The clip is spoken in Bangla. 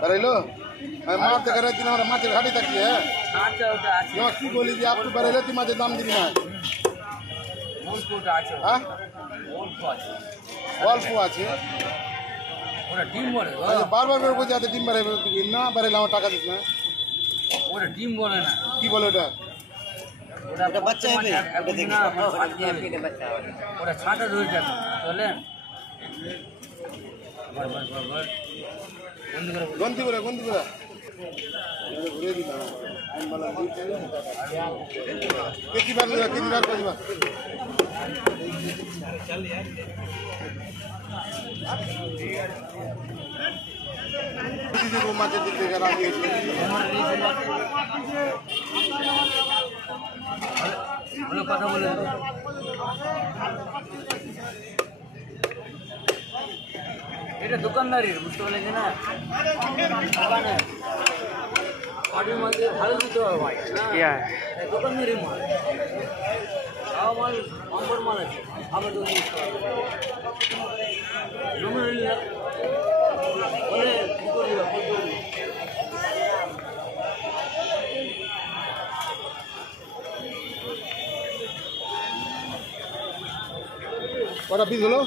বেরাইলো মাছ দেখা রাখছি আমরা মাছের ঘাটে থাকি হ্যাঁ কি বলি যে আপনি বেরাইলে তুই মাছের দাম দিবি না হ্যাঁ অল্প আছে বারবার বের করছি এত ডিম বেড়াইবে না বেরাইলে আমার টাকা দিস না ওটা ডিম বলে না কি বলে ওটা ওটা বাচ্চা হবে ওটা ছাঁটা ধরে যাবে চলেন গন্তি করে ঘুরে দিলাম কেজি বার করবা মাছের দিক থেকে রাখি কথা বলে এটা দোকানদারির বুঝতে পারলেন না বাড়ির মধ্যে ভালো দিতে হবে ভাই দোকানদারির মাল মাল নম্বর মাল আছে আবার বলে কি করবি কটা পিস হলো